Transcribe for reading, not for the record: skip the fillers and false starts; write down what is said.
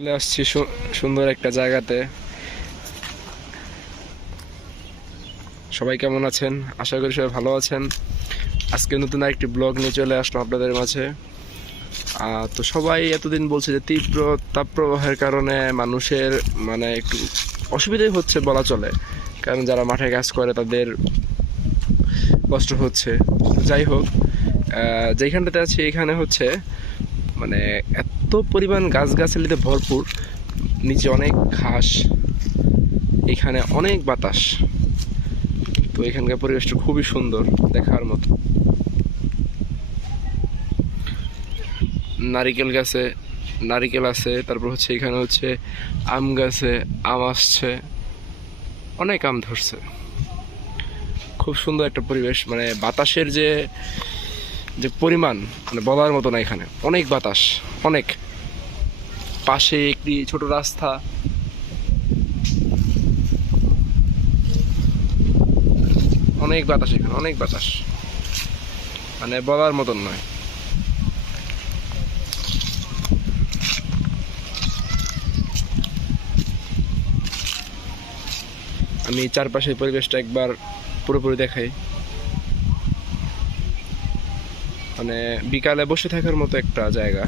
চলে আসছি সুন্দর একটা জায়গাতে। সবাই কেমন আছেন? আশা করি সবাই ভালো আছেন। আজকে নতুন আরেকটি ব্লগ নিয়ে চলে আসলাম আপনাদের মাঝে। তো সবাই এতদিন বলছে যে তীব্র তাপপ্রবাহের কারণে মানুষের একটু অসুবিধাই হচ্ছে বলা চলে, কারণ যারা মাঠে কাজ করে তাদের কষ্ট হচ্ছে। যাই হোক, যেখানটাতে আছি এখানে হচ্ছে এত পরিমাণ গাছগাছালিতে ভরপুর, নিচে অনেক ঘাস, এখানে অনেক বাতাস। তো এখানকার পরিবেশটা খুবই সুন্দর, দেখার মতো। নারিকেল আছে, তারপর হচ্ছে এখানে হচ্ছে আম গাছে আম আসছে, অনেক আম ধরছে। খুব সুন্দর একটা পরিবেশ, বাতাসের যে যে পরিমাণ বলার মতো না। এখানে অনেক বাতাস, অনেক। পাশে একটি ছোট রাস্তা, অনেক বাতাস, এখানে অনেক বাতাস, বলার মতন নয়। আমি চারপাশের পরিবেশটা একবার পুরোপুরি দেখাই। বিকালে বসে থাকার মতো একটা জায়গা।